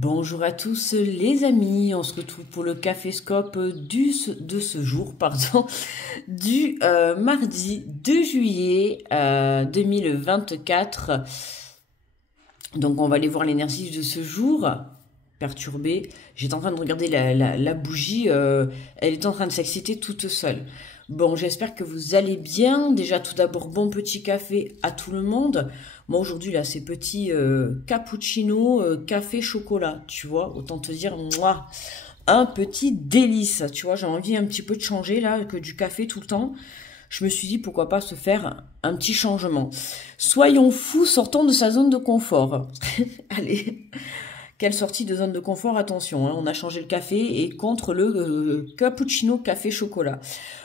Bonjour à tous les amis, on se retrouve pour le Caféscope de ce jour, pardon, du mardi 2 juillet 2024. Donc on va aller voir l'énergie de ce jour, perturbée. J'étais en train de regarder la bougie, elle est en train de s'exciter toute seule. Bon, j'espère que vous allez bien. Déjà, tout d'abord, bon petit café à tout le monde. Moi, aujourd'hui, là, c'est petit cappuccino, café, chocolat, tu vois. Autant te dire, moi, un petit délice. Tu vois, j'ai envie un petit peu de changer, là, que du café tout le temps. Je me suis dit, pourquoi pas se faire un petit changement. Soyons fous, sortons de sa zone de confort. Allez. Quelle sortie de zone de confort, attention, hein, on a changé le café et contre le cappuccino café chocolat.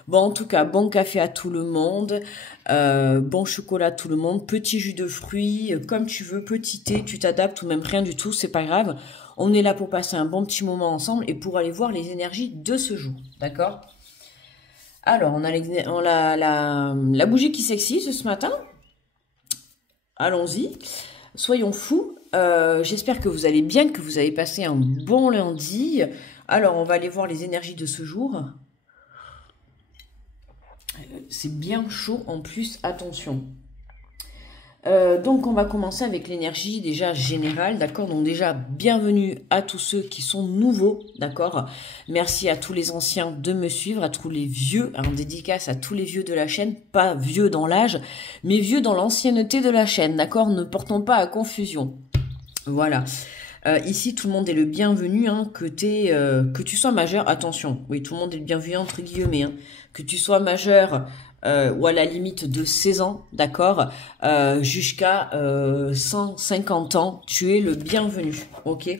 Bon, en tout cas, bon café à tout le monde, bon chocolat à tout le monde, petit jus de fruits, comme tu veux, petit thé, tu t'adaptes ou même rien du tout, c'est pas grave. On est là pour passer un bon petit moment ensemble et pour aller voir les énergies de ce jour, d'accord? Alors, on a la bougie qui s'excite ce matin. Allons-y, soyons fous. J'espère que vous allez bien, que vous avez passé un bon lundi. Alors, on va aller voir les énergies de ce jour. C'est bien chaud en plus, attention. Donc, on va commencer avec l'énergie déjà générale, d'accord? Donc déjà, bienvenue à tous ceux qui sont nouveaux, d'accord? Merci à tous les anciens de me suivre, à tous les vieux, en dédicace à tous les vieux de la chaîne, pas vieux dans l'âge, mais vieux dans l'ancienneté de la chaîne, d'accord? Ne portons pas à confusion. Voilà. Ici, tout le monde est le bienvenu, hein, que tu sois majeur, attention, oui, tout le monde est le bienvenu entre guillemets, hein, que tu sois majeur ou à la limite de 16 ans, d'accord, jusqu'à 150 ans, tu es le bienvenu, ok?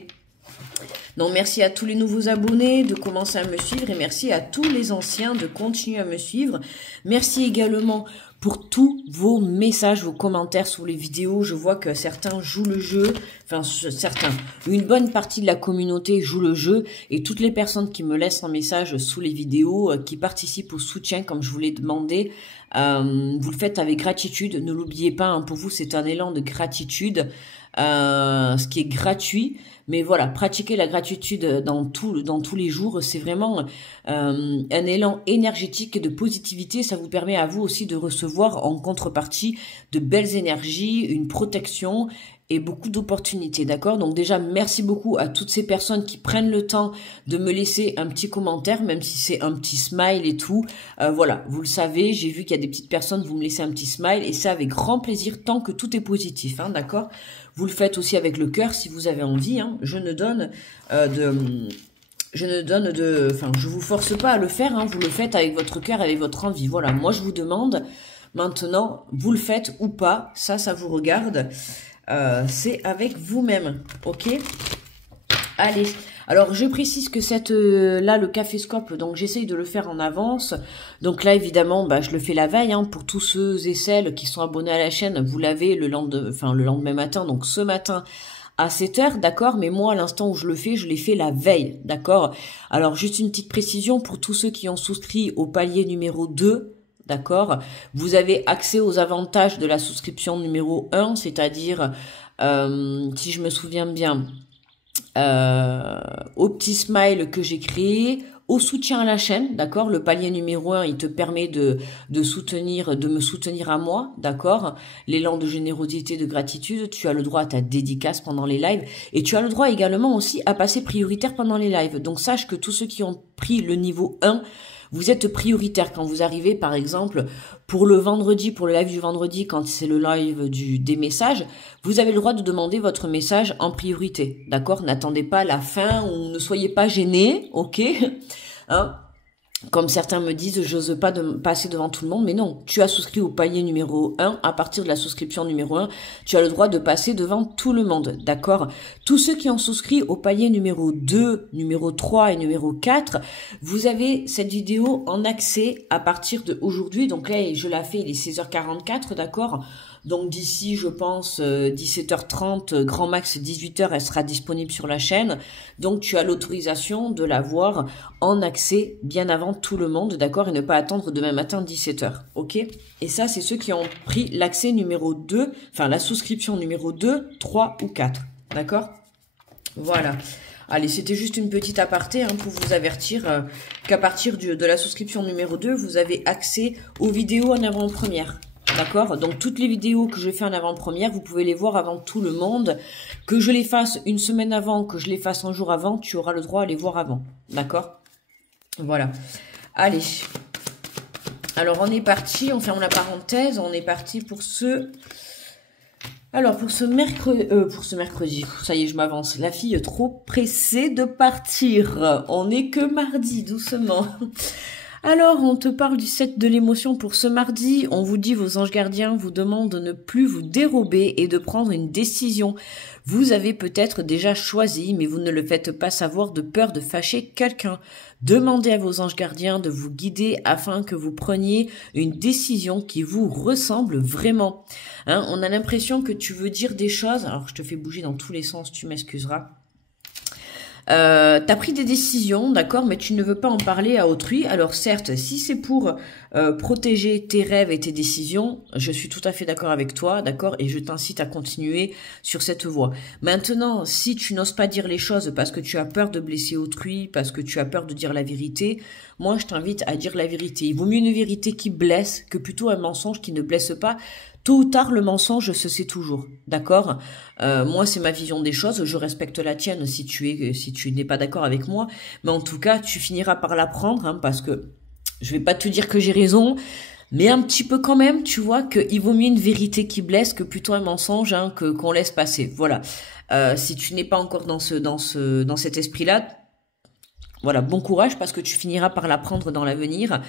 Donc, merci à tous les nouveaux abonnés de commencer à me suivre et merci à tous les anciens de continuer à me suivre. Merci également pour tous vos messages, vos commentaires sous les vidéos. Je vois que certains jouent le jeu, enfin certains, une bonne partie de la communauté joue le jeu et toutes les personnes qui me laissent un message sous les vidéos, qui participent au soutien comme je vous l'ai demandé, vous le faites avec gratitude. Ne l'oubliez pas, hein, pour vous c'est un élan de gratitude, ce qui est gratuit. Mais voilà, pratiquer la gratitude dans tous les jours, c'est vraiment un élan énergétique et de positivité. Ça vous permet à vous aussi de recevoir en contrepartie de belles énergies, une protection et beaucoup d'opportunités, d'accord? Donc déjà, merci beaucoup à toutes ces personnes qui prennent le temps de me laisser un petit commentaire, même si c'est un petit smile et tout. Voilà, vous le savez, j'ai vu qu'il y a des petites personnes, vous me laissez un petit smile et c'est avec grand plaisir tant que tout est positif, hein, d'accord? Vous le faites aussi avec le cœur si vous avez envie, hein. Je vous force pas à le faire, hein. Vous le faites avec votre cœur, avec votre envie. Voilà, moi je vous demande maintenant, vous le faites ou pas, ça vous regarde. C'est avec vous-même, ok? Allez, alors je précise que là le Caféscope, donc j'essaye de le faire en avance. Donc là évidemment, je le fais la veille, hein, pour tous ceux et celles qui sont abonnés à la chaîne. Vous l'avez le lendemain matin, donc ce matin à 7 h, d'accord? Mais moi à l'instant où je l'ai fait la veille, d'accord? Alors juste une petite précision pour tous ceux qui ont souscrit au palier numéro 2. D'accord, vous avez accès aux avantages de la souscription numéro 1, c'est-à-dire, si je me souviens bien, au petit smile que j'ai créé, au soutien à la chaîne, d'accord. Le palier numéro 1, il te permet de me soutenir à moi, d'accord. L'élan de générosité, de gratitude, tu as le droit à ta dédicace pendant les lives et tu as le droit également aussi à passer prioritaire pendant les lives. Donc sache que tous ceux qui ont pris le niveau 1, vous êtes prioritaire quand vous arrivez, par exemple, pour le vendredi, pour le live du vendredi, quand c'est le live des messages, vous avez le droit de demander votre message en priorité, d'accord? N'attendez pas la fin ou ne soyez pas gênés, ok? Hein? Comme certains me disent, j'ose pas passer devant tout le monde, mais non, tu as souscrit au palier numéro 1, à partir de la souscription numéro 1, tu as le droit de passer devant tout le monde, d'accord? Tous ceux qui ont souscrit au palier numéro 2, numéro 3 et numéro 4, vous avez cette vidéo en accès à partir d'aujourd'hui, donc là, je la fais, il est 16h44, d'accord? Donc d'ici, je pense, 17h30, grand max 18h, elle sera disponible sur la chaîne. Donc tu as l'autorisation de la voir en accès bien avant tout le monde, d'accord? Et ne pas attendre demain matin 17h, ok? Et ça, c'est ceux qui ont pris l'accès numéro 2, enfin la souscription numéro 2, 3 ou 4, d'accord? Voilà. Allez, c'était juste une petite aparté hein, pour vous avertir qu'à partir de la souscription numéro 2, vous avez accès aux vidéos en avant-première. D'accord? Donc, toutes les vidéos que je fais en avant-première, vous pouvez les voir avant tout le monde. Que je les fasse une semaine avant, que je les fasse un jour avant, tu auras le droit à les voir avant. D'accord? Voilà. Allez. Alors, on est parti. On ferme la parenthèse. On est parti pour ce... Alors, pour ce mercredi, ça y est, je m'avance. La fille est trop pressée de partir. On n'est que mardi, doucement. Alors, on te parle du 7 de l'émotion pour ce mardi. On vous dit, vos anges gardiens vous demandent de ne plus vous dérober et de prendre une décision. Vous avez peut-être déjà choisi, mais vous ne le faites pas savoir de peur de fâcher quelqu'un. Demandez à vos anges gardiens de vous guider afin que vous preniez une décision qui vous ressemble vraiment. Hein, on a l'impression que tu veux dire des choses. Alors, je te fais bouger dans tous les sens, tu m'excuseras. T'as pris des décisions, d'accord, mais tu ne veux pas en parler à autrui. Alors certes, si c'est pour protéger tes rêves et tes décisions, je suis tout à fait d'accord avec toi, d'accord, et je t'incite à continuer sur cette voie. Maintenant, si tu n'oses pas dire les choses parce que tu as peur de blesser autrui, parce que tu as peur de dire la vérité, moi je t'invite à dire la vérité. Il vaut mieux une vérité qui blesse que plutôt un mensonge qui ne blesse pas. Tôt ou tard, le mensonge se sait toujours, d'accord? Moi, c'est ma vision des choses. Je respecte la tienne si tu n'es pas d'accord avec moi, mais en tout cas, tu finiras par l'apprendre, hein, parce que je vais pas te dire que j'ai raison, mais un petit peu quand même. Tu vois qu'il vaut mieux une vérité qui blesse que plutôt un mensonge hein, qu'on laisse passer. Voilà. Si tu n'es pas encore dans cet esprit-là. Voilà, bon courage parce que tu finiras par l'apprendre dans l'avenir.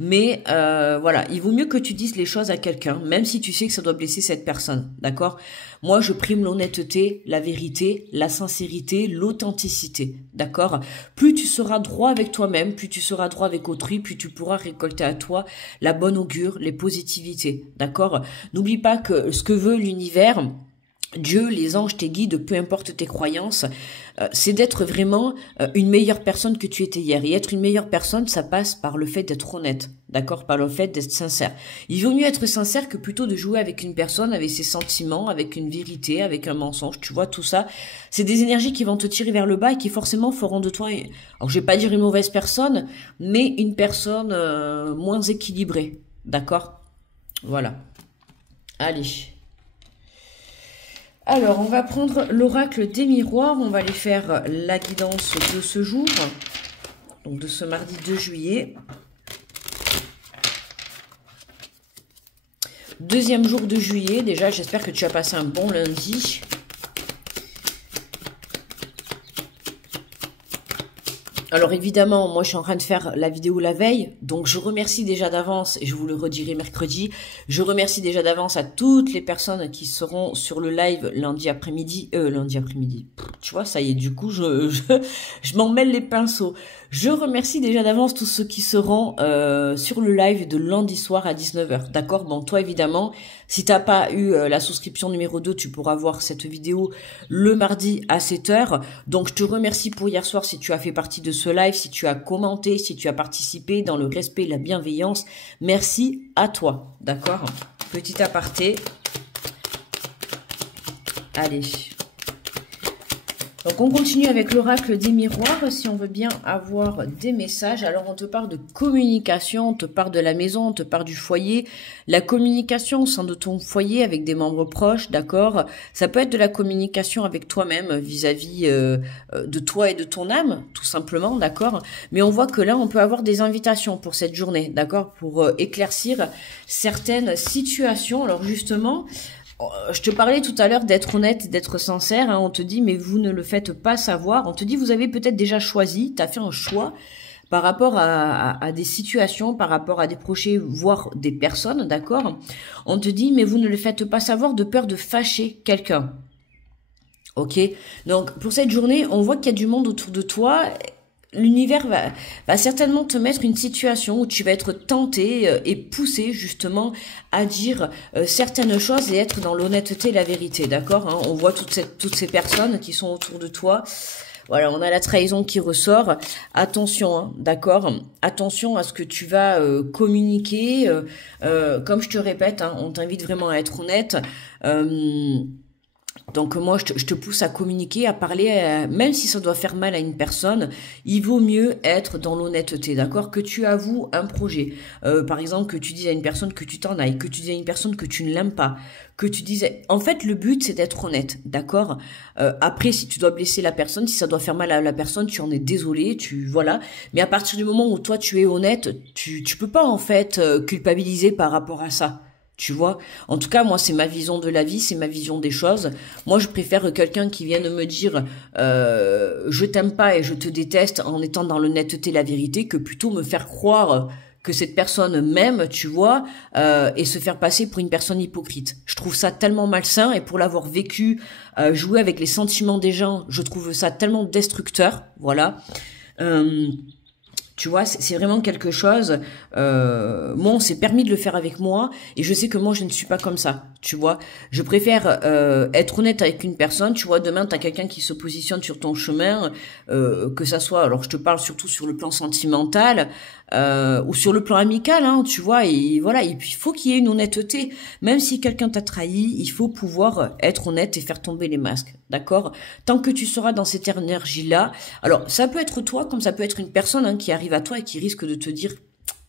Mais voilà, il vaut mieux que tu dises les choses à quelqu'un, même si tu sais que ça doit blesser cette personne, d'accord? Moi, je prime l'honnêteté, la vérité, la sincérité, l'authenticité, d'accord? Plus tu seras droit avec toi-même, plus tu seras droit avec autrui, plus tu pourras récolter à toi la bonne augure, les positivités, d'accord? N'oublie pas que ce que veut l'univers... Dieu, les anges, tes guides, peu importe tes croyances, c'est d'être vraiment une meilleure personne que tu étais hier. Et être une meilleure personne, ça passe par le fait d'être honnête, d'accord, par le fait d'être sincère. Il vaut mieux être sincère que plutôt de jouer avec une personne, avec ses sentiments, avec une vérité, avec un mensonge. Tu vois, tout ça, c'est des énergies qui vont te tirer vers le bas et qui forcément feront de toi, alors je vais pas dire une mauvaise personne, mais une personne moins équilibrée, d'accord? Voilà. Allez. Alors, on va prendre l'oracle des miroirs. On va aller faire la guidance de ce jour, donc de ce mardi 2 juillet. Deuxième jour de juillet. Déjà, j'espère que tu as passé un bon lundi. Alors évidemment, moi je suis en train de faire la vidéo la veille, donc je remercie déjà d'avance, et je vous le redirai mercredi, je remercie déjà d'avance à toutes les personnes qui seront sur le live lundi après-midi, tu vois, ça y est, du coup je m'en mêle les pinceaux. Je remercie déjà d'avance tous ceux qui seront sur le live de lundi soir à 19h, d'accord? Bon, toi évidemment, si t'as pas eu la souscription numéro 2, tu pourras voir cette vidéo le mardi à 7h, donc je te remercie pour hier soir si tu as fait partie de ce live, si tu as commenté, si tu as participé dans le respect et la bienveillance, merci à toi, d'accord? Petit aparté. Allez. Donc on continue avec l'oracle des miroirs, si on veut bien avoir des messages. Alors on te parle de communication, on te parle de la maison, on te parle du foyer. La communication au sein de ton foyer avec des membres proches, d'accord? Ça peut être de la communication avec toi-même vis-à-vis de toi et de ton âme, tout simplement, d'accord? Mais on voit que là on peut avoir des invitations pour cette journée, d'accord? Pour éclaircir certaines situations. Alors justement... Je te parlais tout à l'heure d'être honnête, d'être sincère, hein, on te dit mais vous ne le faites pas savoir, on te dit vous avez peut-être déjà choisi, tu as fait un choix par rapport à des situations, par rapport à des projets, voire des personnes, d'accord? On te dit mais vous ne le faites pas savoir de peur de fâcher quelqu'un. Ok? Donc pour cette journée, on voit qu'il y a du monde autour de toi. L'univers va certainement te mettre une situation où tu vas être tenté et poussé justement à dire certaines choses et être dans l'honnêteté et la vérité, d'accord, hein? On voit toutes ces personnes qui sont autour de toi. Voilà, on a la trahison qui ressort. Attention, hein, d'accord? Attention à ce que tu vas communiquer. Comme je te répète, hein, on t'invite vraiment à être honnête. Donc moi, je te pousse à communiquer, à parler, même si ça doit faire mal à une personne, il vaut mieux être dans l'honnêteté, d'accord? Que tu avoues un projet. Par exemple, que tu dises à une personne que tu t'en ailles, que tu dises à une personne que tu ne l'aimes pas, que tu dises... En fait, le but, c'est d'être honnête, d'accord? Après, si tu dois blesser la personne, si ça doit faire mal à la personne, tu en es désolé, voilà. Mais à partir du moment où toi, tu es honnête, tu peux pas, en fait, culpabiliser par rapport à ça. Tu vois, en tout cas, moi, c'est ma vision de la vie, c'est ma vision des choses. Moi, je préfère quelqu'un qui vienne me dire je t'aime pas et je te déteste en étant dans l'honnêteté, la vérité, que plutôt me faire croire que cette personne m'aime, tu vois, et se faire passer pour une personne hypocrite. Je trouve ça tellement malsain, et pour l'avoir vécu, jouer avec les sentiments des gens, je trouve ça tellement destructeur, voilà. Tu vois, c'est vraiment quelque chose. Moi, on s'est permis de le faire avec moi, et je sais que moi, je ne suis pas comme ça. Tu vois, je préfère être honnête avec une personne. Tu vois, demain, t'as quelqu'un qui se positionne sur ton chemin, que ça soit. Alors, je te parle surtout sur le plan sentimental ou sur le plan amical, hein, tu vois. Et voilà, et puis il faut qu'il y ait une honnêteté. Même si quelqu'un t'a trahi, il faut pouvoir être honnête et faire tomber les masques, d'accord? Tant que tu seras dans cette énergie-là. Alors, ça peut être toi, comme ça peut être une personne hein, qui arrive à toi et qui risque de te dire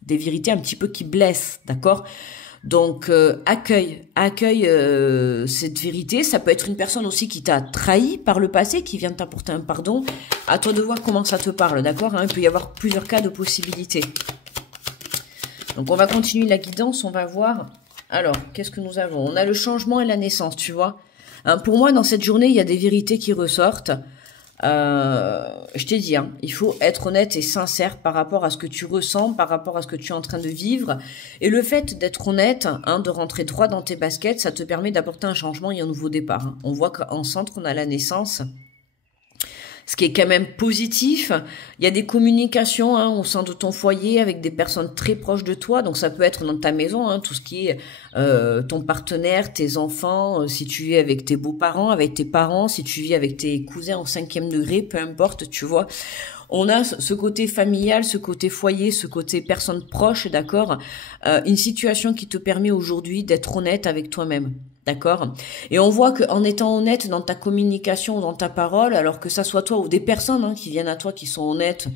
des vérités un petit peu qui blessent, d'accord? Donc, accueille cette vérité. Ça peut être une personne aussi qui t'a trahi par le passé, qui vient t'apporter un pardon. À toi de voir comment ça te parle, d'accord, hein? Il peut y avoir plusieurs cas de possibilités. Donc, on va continuer la guidance, on va voir. Alors, qu'est-ce que nous avons? On a le changement et la naissance, tu vois. Hein, pour moi, dans cette journée, il y a des vérités qui ressortent. Je t'ai dit, hein, il faut être honnête et sincère par rapport à ce que tu ressens, par rapport à ce que tu es en train de vivre. Et le fait d'être honnête, hein, de rentrer droit dans tes baskets, ça te permet d'apporter un changement et un nouveau départ. Hein. On voit qu'en centre, on a la naissance, ce qui est quand même positif. Il y a des communications hein, au sein de ton foyer avec des personnes très proches de toi. Donc ça peut être dans ta maison, hein, tout ce qui est ton partenaire, tes enfants, si tu vis avec tes beaux-parents, avec tes parents, si tu vis avec tes cousins en 5e degré, peu importe, tu vois. On a ce côté familial, ce côté foyer, ce côté personne proche, d'accord. Une situation qui te permet aujourd'hui d'être honnête avec toi-même. D'accord? Et on voit qu'en étant honnête dans ta communication, dans ta parole, alors que ça soit toi ou des personnes hein, qui viennent à toi qui sont honnêtes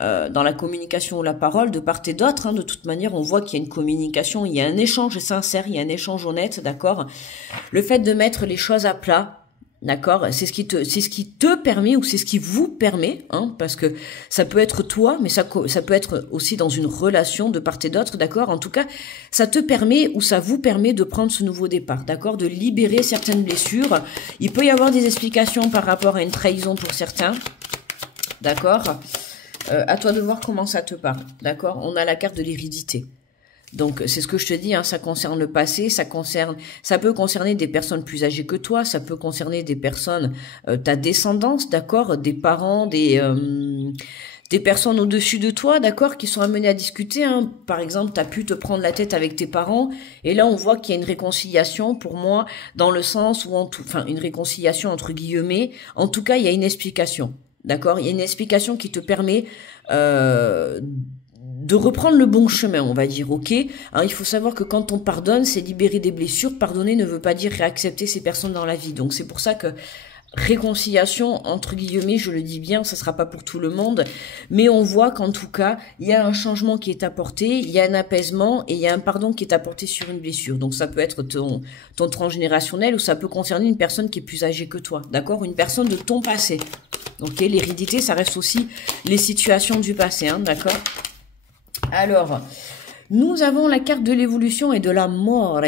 dans la communication ou la parole, de part et d'autre, hein, de toute manière, on voit qu'il y a une communication, il y a un échange sincère, il y a un échange honnête, d'accord? Le fait de mettre les choses à plat, d'accord, c'est ce qui te permet ou c'est ce qui vous permet, hein, parce que ça peut être toi, mais ça peut être aussi dans une relation de part et d'autre, d'accord. En tout cas, ça te permet ou ça vous permet de prendre ce nouveau départ, d'accord, de libérer certaines blessures. Il peut y avoir des explications par rapport à une trahison pour certains, d'accord. À toi de voir comment ça te parle, d'accord. On a la carte de l'hérédité. Donc c'est ce que je te dis, hein, ça concerne le passé, ça peut concerner des personnes plus âgées que toi, ça peut concerner des personnes, ta descendance, d'accord, des parents, des personnes au-dessus de toi, d'accord, qui sont amenées à discuter. Hein. Par exemple, tu as pu te prendre la tête avec tes parents, et là on voit qu'il y a une réconciliation pour moi, dans le sens où, une réconciliation entre guillemets, en tout cas il y a une explication, d'accord, il y a une explication qui te permet de reprendre le bon chemin, on va dire, ok. Hein, il faut savoir que quand on pardonne, c'est libérer des blessures. Pardonner ne veut pas dire réaccepter ces personnes dans la vie. Donc c'est pour ça que réconciliation, entre guillemets, je le dis bien, ça sera pas pour tout le monde, mais on voit qu'en tout cas, il y a un changement qui est apporté, il y a un apaisement et il y a un pardon qui est apporté sur une blessure. Donc ça peut être ton transgénérationnel ou ça peut concerner une personne qui est plus âgée que toi, d'accord, une personne de ton passé. Ok, l'hérédité, ça reste aussi les situations du passé, hein, d'accord. Alors, nous avons la carte de l'évolution et de la mort,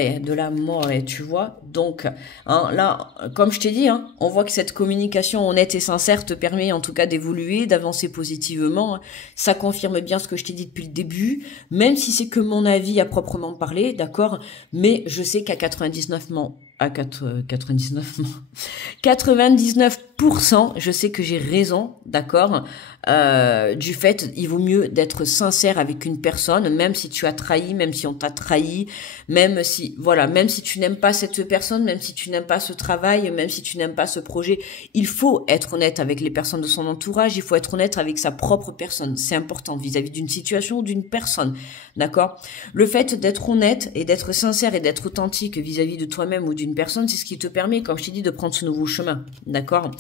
tu vois. Donc, hein, là, comme je t'ai dit, hein, on voit que cette communication honnête et sincère te permet en tout cas d'évoluer, d'avancer positivement. Ça confirme bien ce que je t'ai dit depuis le début, même si c'est que mon avis à proprement parler, d'accord. Mais je sais qu'à 99%, 1000%, je sais que j'ai raison, d'accord, du fait, il vaut mieux d'être sincère avec une personne, même si tu as trahi, même si on t'a trahi, même si, voilà, même si tu n'aimes pas cette personne, même si tu n'aimes pas ce travail, même si tu n'aimes pas ce projet, il faut être honnête avec les personnes de son entourage, il faut être honnête avec sa propre personne, c'est important vis-à-vis d'une situation ou d'une personne, d'accord? Le fait d'être honnête et d'être sincère et d'être authentique vis-à-vis de toi-même ou d'une personne, c'est ce qui te permet, comme je t'ai dit, de prendre ce nouveau chemin, d'accord?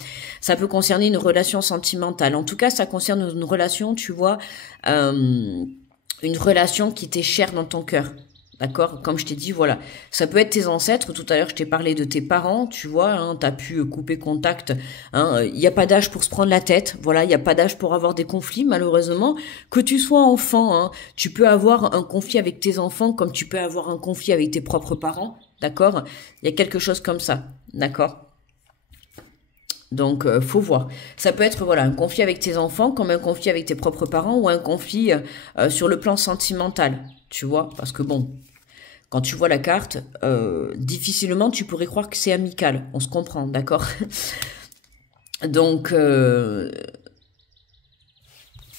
Ça peut concerner une relation sentimentale, en tout cas, ça concerne une relation, tu vois, une relation qui t'est chère dans ton cœur. D'accord? Comme je t'ai dit, voilà. Ça peut être tes ancêtres. Tout à l'heure, je t'ai parlé de tes parents, tu vois, hein, t'as pu couper contact. Hein, il n'y a pas d'âge pour se prendre la tête. Voilà, il n'y a pas d'âge pour avoir des conflits, malheureusement. Que tu sois enfant, hein, tu peux avoir un conflit avec tes enfants comme tu peux avoir un conflit avec tes propres parents. D'accord? Il y a quelque chose comme ça. D'accord? Donc, faut voir. Ça peut être, voilà, un conflit avec tes enfants, comme un conflit avec tes propres parents, ou un conflit sur le plan sentimental, tu vois. Parce que bon, quand tu vois la carte, difficilement tu pourrais croire que c'est amical. On se comprend, d'accord? Donc,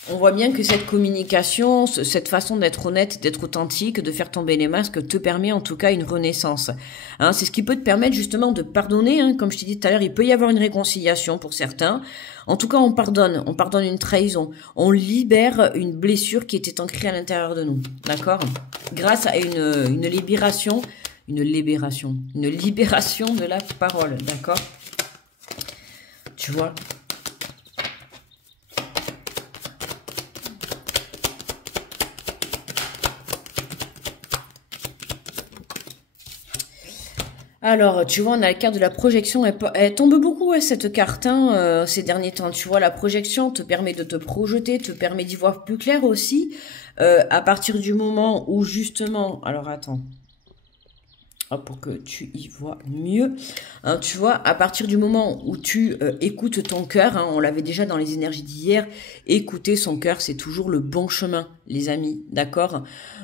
on voit bien que cette communication, cette façon d'être honnête, d'être authentique, de faire tomber les masques, te permet en tout cas une renaissance. Hein, c'est ce qui peut te permettre justement de pardonner. Hein, comme je t'ai dit tout à l'heure, il peut y avoir une réconciliation pour certains. En tout cas, on pardonne une trahison. On libère une blessure qui était ancrée à l'intérieur de nous. D'accord? Grâce à une libération de la parole. D'accord? Tu vois? Alors, tu vois, on a la carte de la projection. Elle tombe beaucoup, cette carte, hein, ces derniers temps. Tu vois, la projection te permet de te projeter, te permet d'y voir plus clair aussi. À partir du moment où, justement... Alors, attends. Pour que tu y vois mieux. Hein, tu vois, à partir du moment où tu écoutes ton cœur, hein, on l'avait déjà dans les énergies d'hier, écouter son cœur, c'est toujours le bon chemin, les amis, d'accord?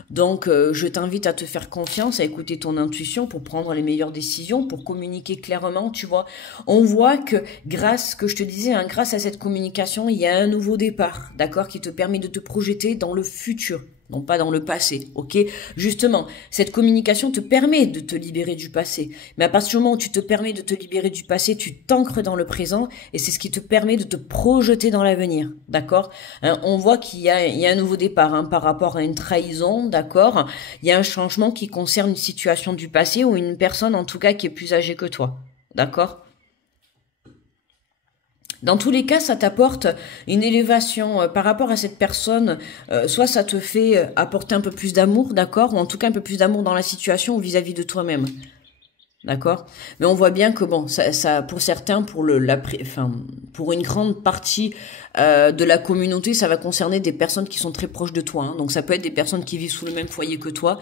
Donc, je t'invite à te faire confiance, à écouter ton intuition pour prendre les meilleures décisions, pour communiquer clairement, tu vois. On voit que grâce, que je te disais, hein, grâce à cette communication, il y a un nouveau départ, d'accord, qui te permet de te projeter dans le futur. Non pas dans le passé, ok? Justement, cette communication te permet de te libérer du passé. Mais à partir du moment où tu te permets de te libérer du passé, tu t'ancres dans le présent et c'est ce qui te permet de te projeter dans l'avenir, d'accord? Hein, on voit qu'il y a un nouveau départ hein, par rapport à une trahison, d'accord? Il y a un changement qui concerne une situation du passé ou une personne en tout cas qui est plus âgée que toi, d'accord? Dans tous les cas, ça t'apporte une élévation par rapport à cette personne. Soit ça te fait apporter un peu plus d'amour, d'accord, ou en tout cas un peu plus d'amour dans la situation ou vis-à-vis de toi-même, d'accord. Mais on voit bien que bon, ça pour certains, pour une grande partie de la communauté, ça va concerner des personnes qui sont très proches de toi. Hein. Donc ça peut être des personnes qui vivent sous le même foyer que toi.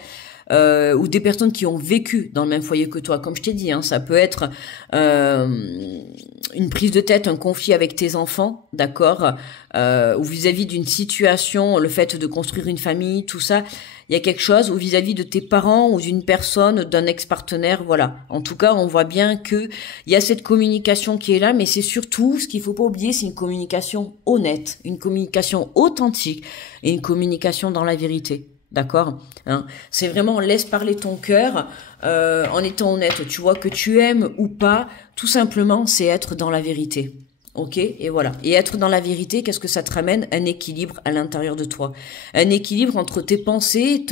Ou des personnes qui ont vécu dans le même foyer que toi. Comme je t'ai dit, hein, ça peut être une prise de tête, un conflit avec tes enfants, d'accord, ou vis-à-vis d'une situation, le fait de construire une famille, tout ça, il y a quelque chose, ou vis-à-vis de tes parents, ou d'une personne, d'un ex-partenaire, voilà. En tout cas, on voit bien que il y a cette communication qui est là, mais c'est surtout, ce qu'il faut pas oublier, c'est une communication honnête, une communication authentique, et une communication dans la vérité. D'accord, hein, c'est vraiment laisse parler ton cœur en étant honnête. Tu vois que tu aimes ou pas, tout simplement, c'est être dans la vérité. Ok, et voilà. Et être dans la vérité, qu'est-ce que ça te ramène? Un équilibre à l'intérieur de toi. Un équilibre entre tes pensées,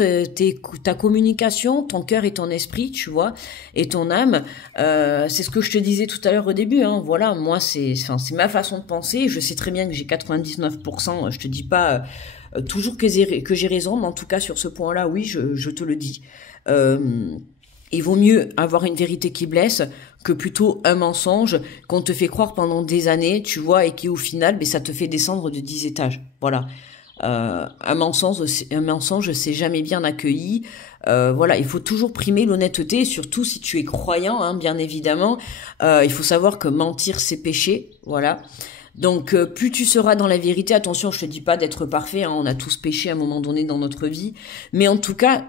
ta communication, ton cœur et ton esprit, tu vois, et ton âme. C'est ce que je te disais tout à l'heure au début. Hein. Voilà, moi, c'est ma façon de penser. Je sais très bien que j'ai 99%. Je te dis pas toujours que j'ai raison, mais en tout cas, sur ce point-là, oui, je te le dis. Il vaut mieux avoir une vérité qui blesse que plutôt un mensonge qu'on te fait croire pendant des années, tu vois, et qui au final, ça te fait descendre de 10 étages. Voilà. Un mensonge, c'est jamais bien accueilli. Voilà, il faut toujours primer l'honnêteté, surtout si tu es croyant, hein, bien évidemment. Il faut savoir que mentir, c'est péché. Voilà. Donc, plus tu seras dans la vérité, attention, je te dis pas d'être parfait, hein, on a tous péché à un moment donné dans notre vie, mais en tout cas,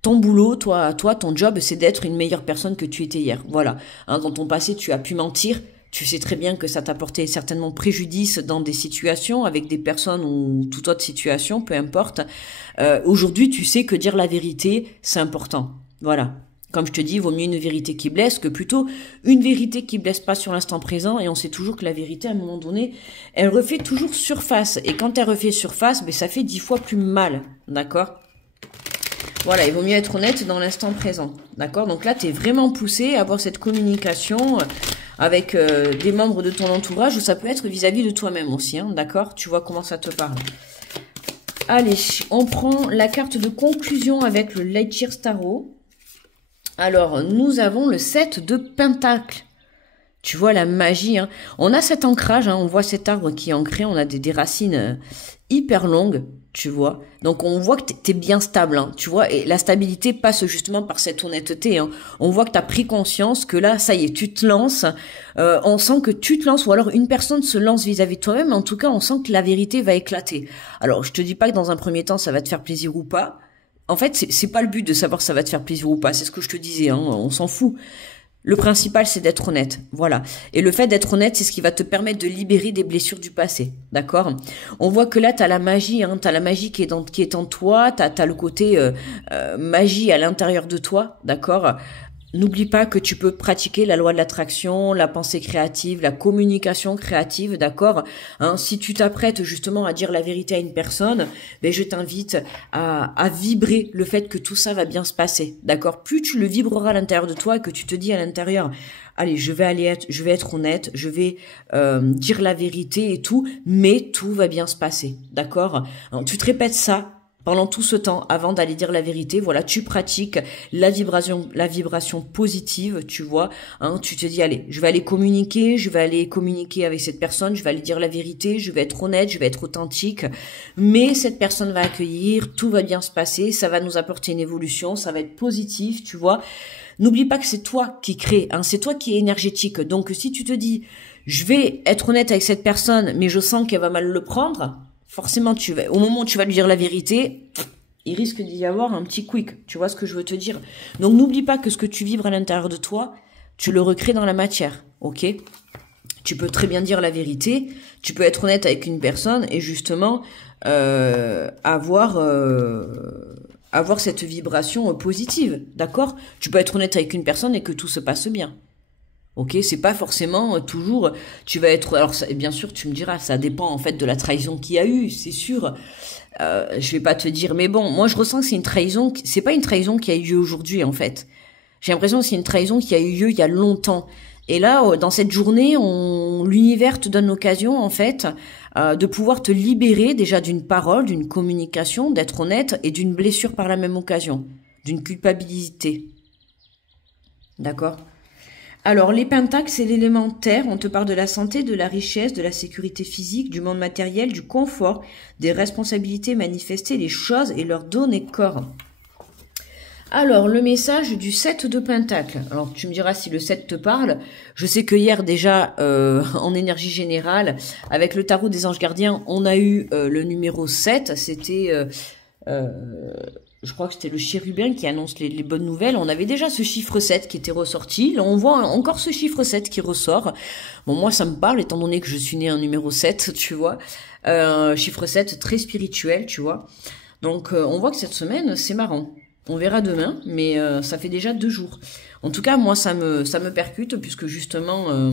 ton boulot, toi, ton job, c'est d'être une meilleure personne que tu étais hier. Voilà. Hein, dans ton passé, tu as pu mentir, Tu sais très bien que ça t'a porté certainement préjudice dans des situations, avec des personnes ou toute autre situation, peu importe. Aujourd'hui, tu sais que dire la vérité, c'est important. Voilà. Comme je te dis, il vaut mieux une vérité qui blesse que plutôt une vérité qui blesse pas sur l'instant présent. Et on sait toujours que la vérité, à un moment donné, elle refait toujours surface. Et quand elle refait surface, ben, ça fait 10 fois plus mal. D'accord? Voilà, il vaut mieux être honnête dans l'instant présent. D'accord? Donc là, tu es vraiment poussé à avoir cette communication avec des membres de ton entourage, ou ça peut être vis-à-vis de toi-même aussi. Hein, d'accord? Tu vois comment ça te parle. Allez, on prend la carte de conclusion avec le Lightyear Tarot. Alors, nous avons le 7 de Pentacles. Tu vois la magie, hein. On a cet ancrage, hein, on voit cet arbre qui est ancré, on a des racines hyper longues, tu vois. Donc, on voit que t'es bien stable, hein, tu vois. Et la stabilité passe justement par cette honnêteté, hein. On voit que t'as pris conscience que là, ça y est, tu te lances. On sent que tu te lances, ou alors une personne se lance vis-à-vis de toi-même. En tout cas, on sent que la vérité va éclater. Alors, je te dis pas que dans un premier temps, ça va te faire plaisir ou pas. En fait, c'est pas le but de savoir si ça va te faire plaisir ou pas. C'est ce que je te disais, hein, on s'en fout. Le principal, c'est d'être honnête. Voilà. Et le fait d'être honnête, c'est ce qui va te permettre de libérer des blessures du passé. D'accord? On voit que là, t'as la magie, hein. T'as la magie qui est en toi. T'as le côté magie à l'intérieur de toi. D'accord? N'oublie pas que tu peux pratiquer la loi de l'attraction, la pensée créative, la communication créative, d'accord, hein, si tu t'apprêtes justement à dire la vérité à une personne, ben je t'invite à vibrer le fait que tout ça va bien se passer, d'accord. Plus tu le vibreras à l'intérieur de toi, que tu te dis à l'intérieur, allez, je vais être honnête, je vais dire la vérité et tout, mais tout va bien se passer, d'accord. Alors, tu te répètes ça pendant tout ce temps, avant d'aller dire la vérité, voilà, tu pratiques la vibration positive, tu vois, hein, tu te dis, allez, je vais aller communiquer avec cette personne, je vais aller dire la vérité, je vais être honnête, je vais être authentique, mais cette personne va accueillir, tout va bien se passer, ça va nous apporter une évolution, ça va être positif, tu vois. N'oublie pas que c'est toi qui crée, hein, c'est toi qui es énergétique, donc si tu te dis, je vais être honnête avec cette personne, mais je sens qu'elle va mal le prendre, forcément, au moment où tu vas lui dire la vérité, il risque d'y avoir un petit quick. Tu vois ce que je veux te dire? Donc, n'oublie pas que ce que tu vibres à l'intérieur de toi, tu le recrées dans la matière. Ok? Tu peux très bien dire la vérité. Tu peux être honnête avec une personne et justement avoir cette vibration positive. D'accord? Tu peux être honnête avec une personne et que tout se passe bien. Ok, c'est pas forcément toujours, tu vas être, alors ça, bien sûr tu me diras, ça dépend en fait de la trahison qu'il y a eu, c'est sûr, je vais pas te dire, mais bon, moi je ressens que c'est une trahison, c'est pas une trahison qui a eu lieu aujourd'hui en fait, j'ai l'impression que c'est une trahison qui a eu lieu il y a longtemps, et là, dans cette journée, l'univers te donne l'occasion en fait de pouvoir te libérer déjà d'une parole, d'une communication, d'être honnête et d'une blessure par la même occasion, d'une culpabilité, d'accord? Alors, les pentacles, c'est l'élément terre. On te parle de la santé, de la richesse, de la sécurité physique, du monde matériel, du confort, des responsabilités manifestées, les choses et leur donner corps. Alors, le message du 7 de pentacles. Alors, tu me diras si le 7 te parle. Je sais que hier, déjà, en énergie générale, avec le tarot des anges gardiens, on a eu le numéro 7. C'était... je crois que c'était le chérubin qui annonce les bonnes nouvelles. On avait déjà ce chiffre 7 qui était ressorti. Là, on voit encore ce chiffre 7 qui ressort. Bon, moi, ça me parle, étant donné que je suis née un numéro 7, tu vois. Chiffre 7 très spirituel, tu vois. Donc, on voit que cette semaine, c'est marrant. On verra demain, mais ça fait déjà 2 jours. En tout cas, moi, ça me percute, puisque justement...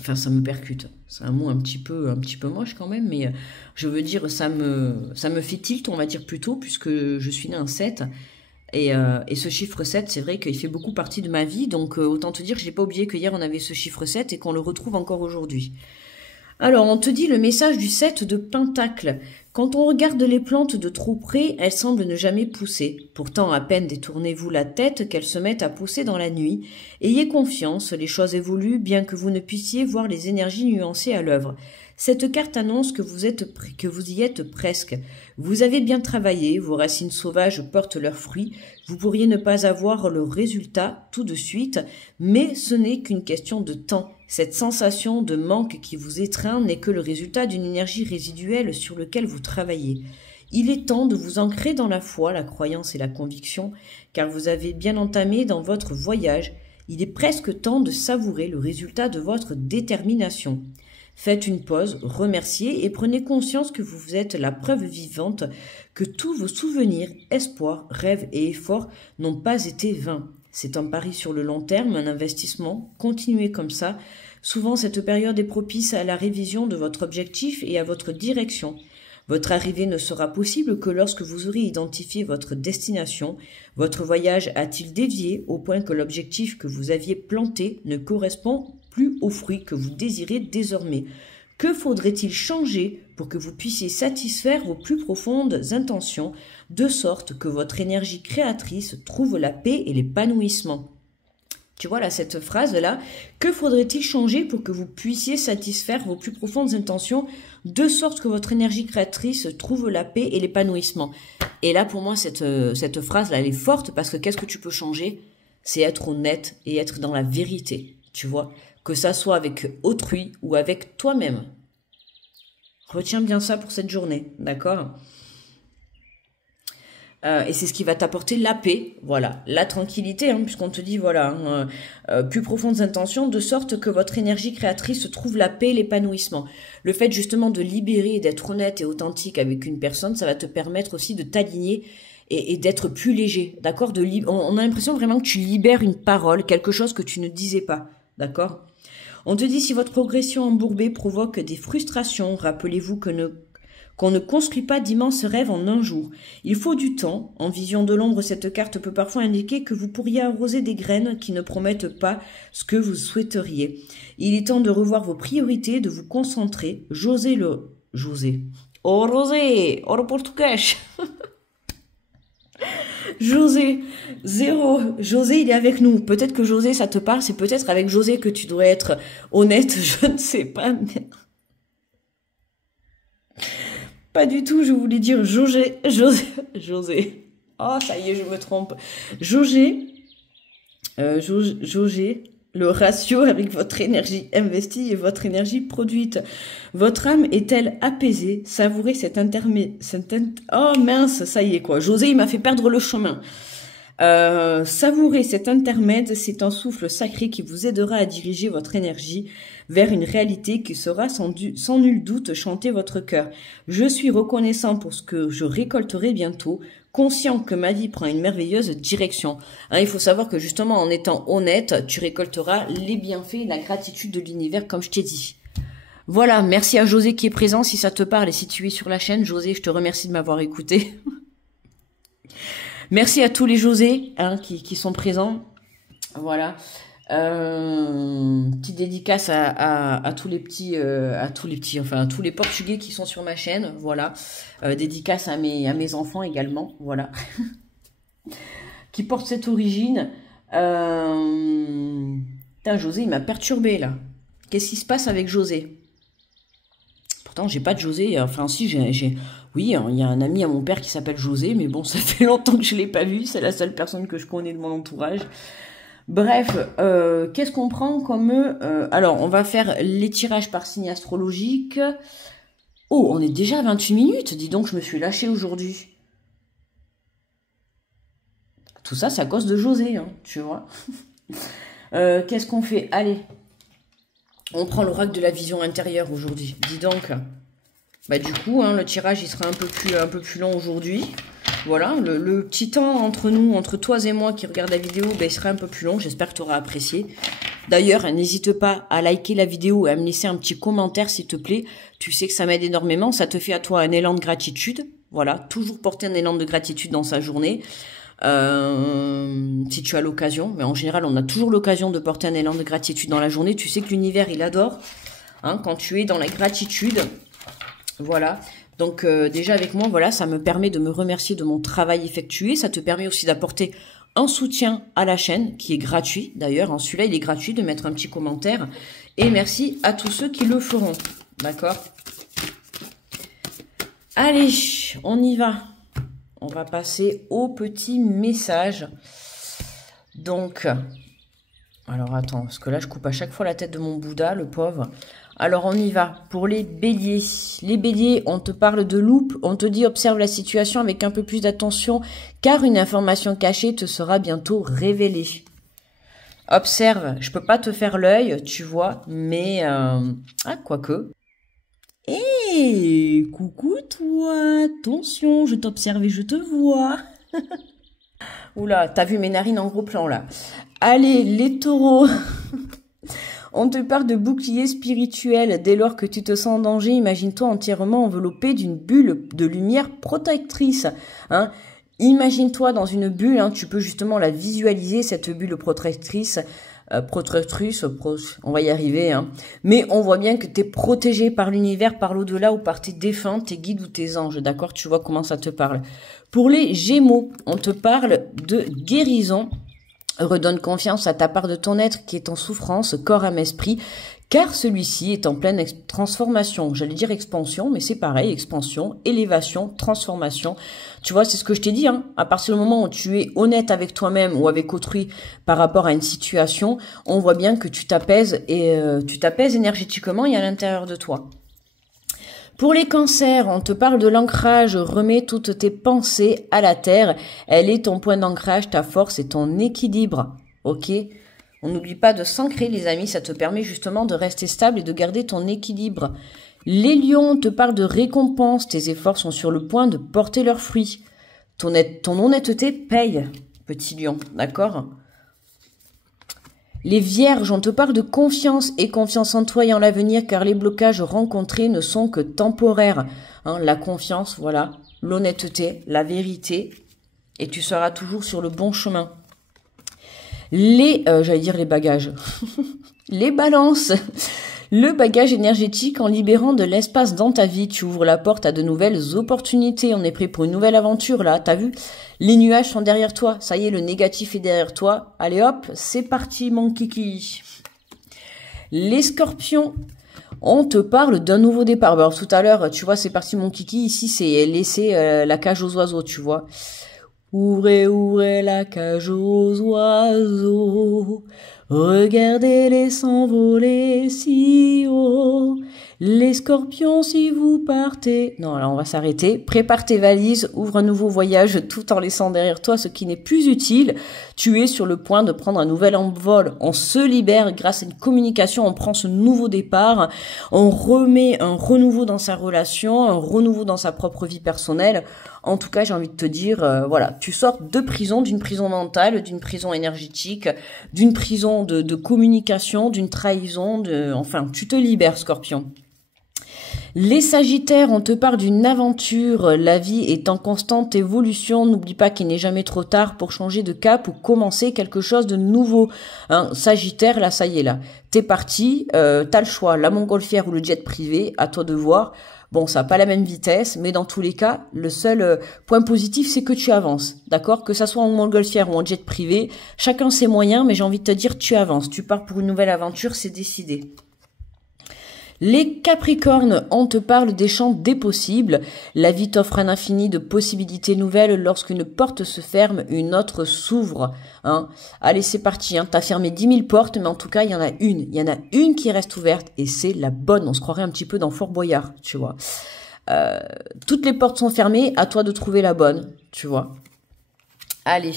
Enfin, ça me percute. C'est un mot un petit peu moche quand même, mais je veux dire, ça me fait tilt, on va dire plutôt, puisque je suis née un 7. Et ce chiffre 7, c'est vrai qu'il fait beaucoup partie de ma vie, donc autant te dire que je n'ai pas oublié que hier on avait ce chiffre 7 et qu'on le retrouve encore aujourd'hui. Alors, on te dit le message du 7 de Pentacle. Quand on regarde les plantes de trop près, elles semblent ne jamais pousser. Pourtant, à peine détournez-vous la tête qu'elles se mettent à pousser dans la nuit. Ayez confiance, les choses évoluent, bien que vous ne puissiez voir les énergies nuancées à l'œuvre. Cette carte annonce que vous y êtes presque. Vous avez bien travaillé, vos racines sauvages portent leurs fruits. Vous pourriez ne pas avoir le résultat tout de suite, mais ce n'est qu'une question de temps. Cette sensation de manque qui vous étreint n'est que le résultat d'une énergie résiduelle sur laquelle vous travaillez. Il est temps de vous ancrer dans la foi, la croyance et la conviction, car vous avez bien entamé dans votre voyage. Il est presque temps de savourer le résultat de votre détermination. Faites une pause, remerciez et prenez conscience que vous êtes la preuve vivante que tous vos souvenirs, espoirs, rêves et efforts n'ont pas été vains. C'est un pari sur le long terme, un investissement. Continuez comme ça. Souvent, cette période est propice à la révision de votre objectif et à votre direction. Votre arrivée ne sera possible que lorsque vous aurez identifié votre destination. Votre voyage a-t-il dévié au point que l'objectif que vous aviez planté ne correspond plus aux fruits que vous désirez désormais? Que faudrait-il changer pour que vous puissiez satisfaire vos plus profondes intentions, de sorte que votre énergie créatrice trouve la paix et l'épanouissement? Tu vois là, cette phrase-là, que faudrait-il changer pour que vous puissiez satisfaire vos plus profondes intentions, de sorte que votre énergie créatrice trouve la paix et l'épanouissement? Et là, pour moi, cette phrase-là, elle est forte parce que qu'est-ce que tu peux changer? C'est être honnête et être dans la vérité, tu vois, que ça soit avec autrui ou avec toi-même. Retiens bien ça pour cette journée, d'accord? Et c'est ce qui va t'apporter la paix, voilà, la tranquillité, hein, puisqu'on te dit, voilà, plus profondes intentions, de sorte que votre énergie créatrice trouve la paix, l'épanouissement. Le fait justement de libérer, d'être honnête et authentique avec une personne, ça va te permettre aussi de t'aligner et d'être plus léger, d'accord? On a l'impression vraiment que tu libères une parole, quelque chose que tu ne disais pas, d'accord? On te dit, si votre progression embourbée provoque des frustrations, rappelez-vous qu'on ne construit pas d'immenses rêves en un jour. Il faut du temps. En vision de l'ombre, cette carte peut parfois indiquer que vous pourriez arroser des graines qui ne promettent pas ce que vous souhaiteriez. Il est temps de revoir vos priorités, de vous concentrer. José. Oh, Rosé! Oh, le portugais! José, zéro. José, il est avec nous. Peut-être que José, ça te parle. C'est peut-être avec José que tu devrais être honnête. Je ne sais pas. Mais... Pas du tout, je voulais dire José. Oh, ça y est, je me trompe. José, le ratio avec votre énergie investie et votre énergie produite. Votre âme est-elle apaisée? Savourez cet intermède. Oh mince, ça y est quoi. José, il m'a fait perdre le chemin. Savourez cet intermède, c'est un souffle sacré qui vous aidera à diriger votre énergie vers une réalité qui sera sans nul doute chanter votre cœur. Je suis reconnaissant pour ce que je récolterai bientôt, conscient que ma vie prend une merveilleuse direction. Hein, il faut savoir que justement en étant honnête, tu récolteras les bienfaits et la gratitude de l'univers comme je t'ai dit. Voilà, merci à José qui est présent, si ça te parle et si tu es sur la chaîne. José, je te remercie de m'avoir écouté. Merci à tous les José hein, qui sont présents. Voilà. Petite dédicace à tous les petits, enfin à tous les Portugais qui sont sur ma chaîne. Voilà. Dédicace à mes enfants également. Voilà. Qui portent cette origine. Putain, José, il m'a perturbé là. Qu'est-ce qui se passe avec José? Pourtant, j'ai pas de José. Enfin, si, oui, il y a un ami à mon père qui s'appelle José, mais bon, ça fait longtemps que je l'ai pas vu. C'est la seule personne que je connais de mon entourage. Bref, qu'est-ce qu'on prend comme... alors, on va faire les tirages par signe astrologique. Oh, on est déjà à 28 minutes. Dis donc, je me suis lâchée aujourd'hui. Tout ça, c'est à cause de José, hein, tu vois. Qu'est-ce qu'on fait? Allez. On prend l'oracle de la vision intérieure aujourd'hui. Dis donc. Bah du coup, hein, le tirage, il sera un peu plus long aujourd'hui. Voilà, le petit temps entre nous, entre toi et moi qui regarde la vidéo, ben, il sera un peu plus long. J'espère que tu auras apprécié. D'ailleurs, n'hésite pas à liker la vidéo et à me laisser un petit commentaire, s'il te plaît. Tu sais que ça m'aide énormément. Ça te fait à toi un élan de gratitude. Voilà, toujours porter un élan de gratitude dans sa journée. Si tu as l'occasion, mais en général on a toujours l'occasion de porter un élan de gratitude dans la journée. Tu sais que l'univers il adore hein, quand tu es dans la gratitude. Voilà, donc déjà avec moi, voilà, ça me permet de me remercier de mon travail effectué. Ça te permet aussi d'apporter un soutien à la chaîne qui est gratuit. D'ailleurs, celui-là il est gratuit, de mettre un petit commentaire. Et merci à tous ceux qui le feront. D'accord? Allez, on y va. On va passer au petit message. Donc, alors attends, parce que là, je coupe à chaque fois la tête de mon Bouddha, le pauvre. Alors, on y va. Pour les béliers. Les béliers, on te parle de loupe. On te dit, observe la situation avec un peu plus d'attention, car une information cachée te sera bientôt révélée. Observe, je peux pas te faire l'œil, tu vois, mais... quoique. Hé, coucou toi, attention, je t'observe et je te vois. Oula, t'as vu mes narines en gros plan là. Allez, les taureaux. On te parle de bouclier spirituel. Dès lors que tu te sens en danger, imagine-toi entièrement enveloppé d'une bulle de lumière protectrice. Hein. Imagine-toi dans une bulle, hein, tu peux justement la visualiser, cette bulle protectrice. On va y arriver. Hein. Mais on voit bien que tu es protégé par l'univers, par l'au-delà ou par tes défunts, tes guides ou tes anges. D'accord? Tu vois comment ça te parle. Pour les Gémeaux, on te parle de guérison. Redonne confiance à ta part de ton être qui est en souffrance, corps, âme, esprit, car celui-ci est en pleine transformation. J'allais dire expansion, mais c'est pareil, expansion, élévation, transformation. Tu vois, c'est ce que je t'ai dit, hein. À partir du moment où tu es honnête avec toi-même ou avec autrui par rapport à une situation, on voit bien que tu t'apaises et tu t'apaises énergétiquement et à l'intérieur de toi. Pour les cancers, on te parle de l'ancrage, remets toutes tes pensées à la terre. Elle est ton point d'ancrage, ta force et ton équilibre. Ok? On n'oublie pas de s'ancrer, les amis, ça te permet justement de rester stable et de garder ton équilibre. Les lions, on te parle de récompense, tes efforts sont sur le point de porter leurs fruits. Ton honnêteté paye, petit lion, d'accord? Les vierges, on te parle de confiance et confiance en toi et en l'avenir car les blocages rencontrés ne sont que temporaires. Hein, la confiance, voilà, l'honnêteté, la vérité et tu seras toujours sur le bon chemin. J'allais dire les bagages, les balances. Le bagage énergétique, en libérant de l'espace dans ta vie, tu ouvres la porte à de nouvelles opportunités. On est prêt pour une nouvelle aventure, là. T'as vu? Les nuages sont derrière toi. Ça y est, le négatif est derrière toi. Allez hop, c'est parti, mon kiki. Les scorpions, on te parle d'un nouveau départ. Alors, tout à l'heure, tu vois, c'est parti, mon kiki. Ici, c'est laisser la cage aux oiseaux, tu vois. Ouvrez, ouvrez la cage aux oiseaux. Regardez-les s'envoler si haut. Les scorpions, si vous partez... Non, là, on va s'arrêter. Prépare tes valises, ouvre un nouveau voyage tout en laissant derrière toi ce qui n'est plus utile. Tu es sur le point de prendre un nouvel envol. On se libère grâce à une communication, on prend ce nouveau départ. On remet un renouveau dans sa relation, un renouveau dans sa propre vie personnelle. En tout cas, j'ai envie de te dire, voilà, tu sors de prison, d'une prison mentale, d'une prison énergétique, d'une prison de communication, d'une trahison, enfin, tu te libères, Scorpion. Les Sagittaires, on te parle d'une aventure, la vie est en constante évolution, n'oublie pas qu'il n'est jamais trop tard pour changer de cap ou commencer quelque chose de nouveau. Hein, Sagittaire, là, ça y est, là, t'es parti, t'as le choix, la montgolfière ou le jet privé, à toi de voir. Bon, ça n'a pas la même vitesse, mais dans tous les cas, le seul point positif, c'est que tu avances, d'accord? Que ça soit en montgolfière ou en jet privé, chacun ses moyens, mais j'ai envie de te dire, tu avances, tu pars pour une nouvelle aventure, c'est décidé. Les Capricornes, on te parle des champs des possibles. La vie t'offre un infini de possibilités nouvelles. Lorsqu'une porte se ferme, une autre s'ouvre. Hein. Allez, c'est parti. Hein. T'as fermé 10 000 portes, mais en tout cas, il y en a une. Il y en a une qui reste ouverte et c'est la bonne. On se croirait un petit peu dans Fort Boyard, tu vois. Toutes les portes sont fermées. À toi de trouver la bonne, tu vois. Allez.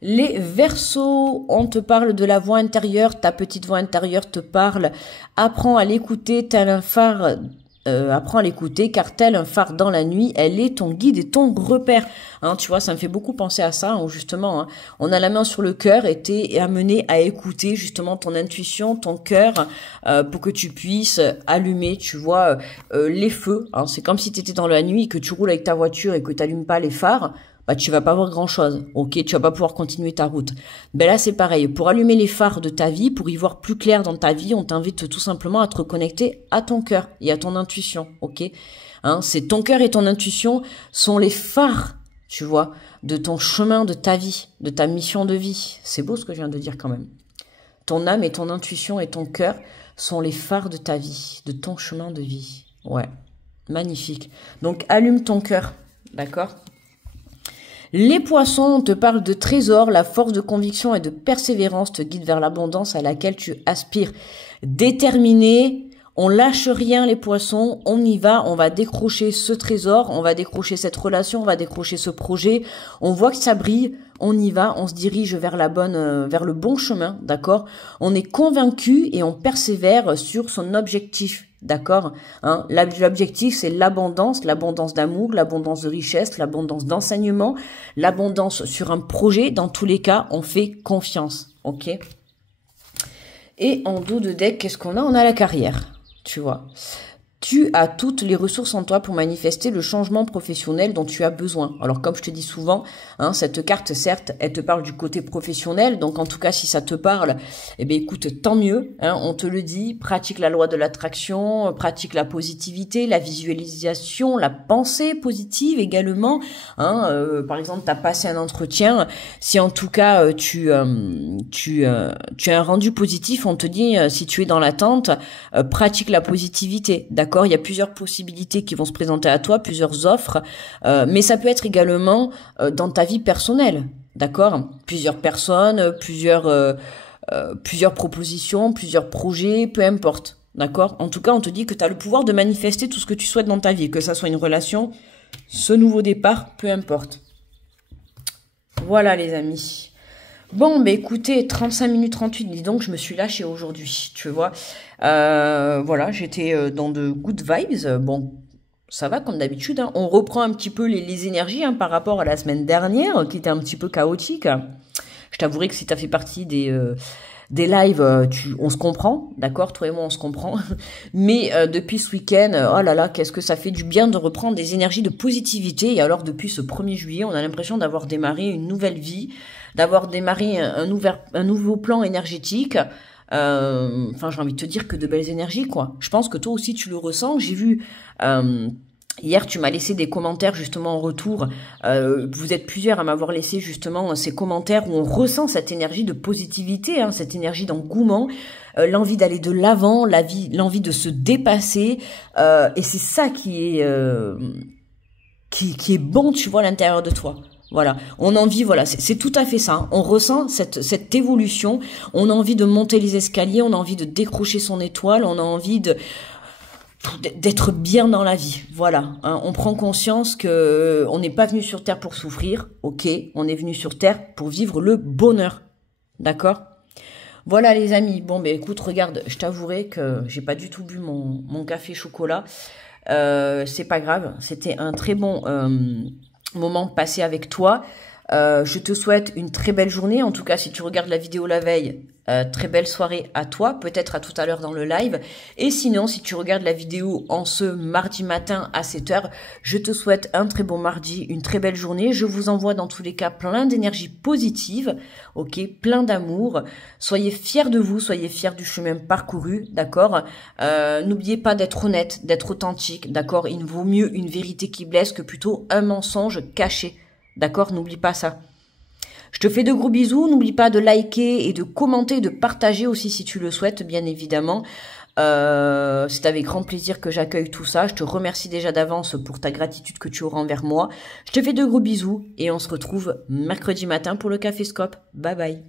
Les Verseaux, on te parle de la voix intérieure, ta petite voix intérieure te parle. Apprends à l'écouter, tel un phare. Apprends à l'écouter, car tel un phare dans la nuit, elle est ton guide et ton repère. Hein, tu vois, ça me fait beaucoup penser à ça, où justement, hein, on a la main sur le cœur et t'es amené à écouter justement ton intuition, ton cœur, pour que tu puisses allumer, tu vois, les feux. Hein, c'est comme si tu étais dans la nuit, que tu roules avec ta voiture et que tu n'allumes pas les phares. Bah, tu vas pas voir grand chose, ok, tu vas pas pouvoir continuer ta route. Ben là, c'est pareil, pour allumer les phares de ta vie, pour y voir plus clair dans ta vie, on t'invite tout simplement à te reconnecter à ton cœur et à ton intuition, ok. Hein, c'est ton cœur et ton intuition sont les phares, tu vois, de ton chemin de ta vie, de ta mission de vie. C'est beau ce que je viens de dire quand même. Ton âme et ton intuition et ton cœur sont les phares de ta vie, de ton chemin de vie. Ouais, magnifique. Donc, allume ton cœur, d'accord ? Les Poissons, on te parle de trésor, la force de conviction et de persévérance te guide vers l'abondance à laquelle tu aspires. Déterminé, On lâche rien les poissons, on y va, on va décrocher ce trésor, on va décrocher cette relation, on va décrocher ce projet. On voit que ça brille, on y va, on se dirige vers vers le bon chemin, d'accord? On est convaincu et on persévère sur son objectif, d'accord? Hein? L'objectif, c'est l'abondance d'amour, l'abondance de richesse, l'abondance d'enseignement, l'abondance sur un projet. Dans tous les cas, on fait confiance, ok? Et en dos de deck, qu'est-ce qu'on a? On a la carrière. Tu vois, tu as toutes les ressources en toi pour manifester le changement professionnel dont tu as besoin. Alors, comme je te dis souvent, hein, cette carte, certes, elle te parle du côté professionnel. Donc, en tout cas, si ça te parle, eh bien, écoute, tant mieux. Hein, on te le dit, pratique la loi de l'attraction, pratique la positivité, la visualisation, la pensée positive également. Hein, par exemple, tu as passé un entretien. Si en tout cas, tu as un rendu positif, on te dit, si tu es dans l'attente, pratique la positivité. D'accord? Il y a plusieurs possibilités qui vont se présenter à toi, plusieurs offres, mais ça peut être également dans ta vie personnelle, d'accord? Plusieurs personnes, plusieurs propositions, plusieurs projets, peu importe, d'accord? En tout cas, on te dit que tu as le pouvoir de manifester tout ce que tu souhaites dans ta vie, que ça soit une relation, ce nouveau départ, peu importe. Voilà les amis. Bon, bah écoutez, 35 minutes 38, dis donc, je me suis lâchée aujourd'hui, tu vois. Voilà, j'étais dans de good vibes. Bon, ça va comme d'habitude, hein. On reprend un petit peu les énergies hein, par rapport à la semaine dernière, qui était un petit peu chaotique. Je t'avouerai que si tu as fait partie des lives, on se comprend, d'accord? Toi et moi, on se comprend. Mais depuis ce week-end, oh là là, qu'est-ce que ça fait du bien de reprendre des énergies de positivité. Et alors, depuis ce 1er juillet, on a l'impression d'avoir démarré une nouvelle vie, d'avoir démarré un nouveau plan énergétique. Enfin, j'ai envie de te dire que de belles énergies, quoi. Je pense que toi aussi, tu le ressens. J'ai vu... hier, tu m'as laissé des commentaires justement en retour. Vous êtes plusieurs à m'avoir laissé justement ces commentaires où on ressent cette énergie de positivité, hein, cette énergie d'engouement, l'envie d'aller de l'avant, l'envie de se dépasser. Et c'est ça qui est bon, tu vois, à l'intérieur de toi. Voilà, on a envie, voilà, c'est tout à fait ça. Hein. On ressent cette évolution. On a envie de monter les escaliers, on a envie de décrocher son étoile, on a envie d'être bien dans la vie, voilà. Hein, on prend conscience que on n'est pas venu sur Terre pour souffrir, ok. On est venu sur Terre pour vivre le bonheur, d'accord. Voilà les amis. Bon ben écoute, regarde, je t'avouerai que j'ai pas du tout bu mon café chocolat. C'est pas grave, c'était un très bon moment passé avec toi. Je te souhaite une très belle journée. En tout cas, si tu regardes la vidéo la veille, très belle soirée à toi. Peut-être à tout à l'heure dans le live. Et sinon, si tu regardes la vidéo en ce mardi matin à 7 h, je te souhaite un très bon mardi, une très belle journée. Je vous envoie dans tous les cas plein d'énergie positive, ok, plein d'amour. Soyez fiers de vous, soyez fiers du chemin parcouru, d'accord. N'oubliez pas d'être honnête, d'être authentique, d'accord. Il vaut mieux une vérité qui blesse que plutôt un mensonge caché. D'accord, n'oublie pas ça. Je te fais de gros bisous. N'oublie pas de liker et de commenter, de partager aussi si tu le souhaites, bien évidemment. C'est avec grand plaisir que j'accueille tout ça. Je te remercie déjà d'avance pour ta gratitude que tu auras envers moi. Je te fais de gros bisous et on se retrouve mercredi matin pour le Caféscope. Bye bye.